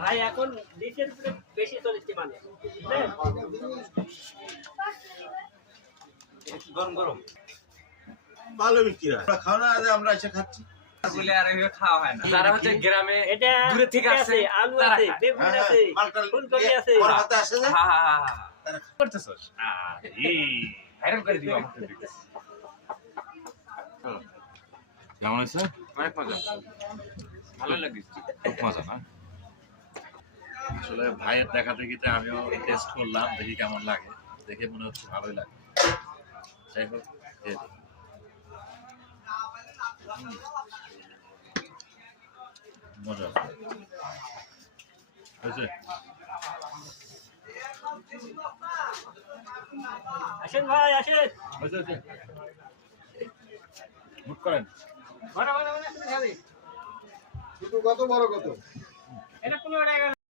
ভাই এখন নিচের উপরে বেশি চলেছে মানে গরম গরম ভালো বিক্রি হয়। আমরা খাওয়া না আমরা এসে খাচ্ছি বলে আর এভাবে খাওয়া হয় না। যারা হচ্ছে গ্রামে এটা দূরে থেকে আসে, আলু তারা আছে খায়। বেগুন আছে ফুলকপি আছে ওর হাতে আসে যে হ্যাঁ হ্যাঁ হ্যাঁ করতেছস ভাইরাল করে দিবা আমাকে দেখতেছি। কেমন হয়েছে? অনেক মজা, ভালো লাগিস। খুব মজা না? আসলে ভাইয়ের দেখা দেখিতে আমিও টেস্ট করলাম, দেখি কেমন লাগে। দেখে মনে হচ্ছে ভালোই লাগে। যাই হোক, খেয়ে দেখি। মজা হয়েছে। আসেন ভাই আসেন হয়েছে হয়েছে। মুখ করেন। বড় বড় বড় খাবে ছোট কত বড় কত এটা 15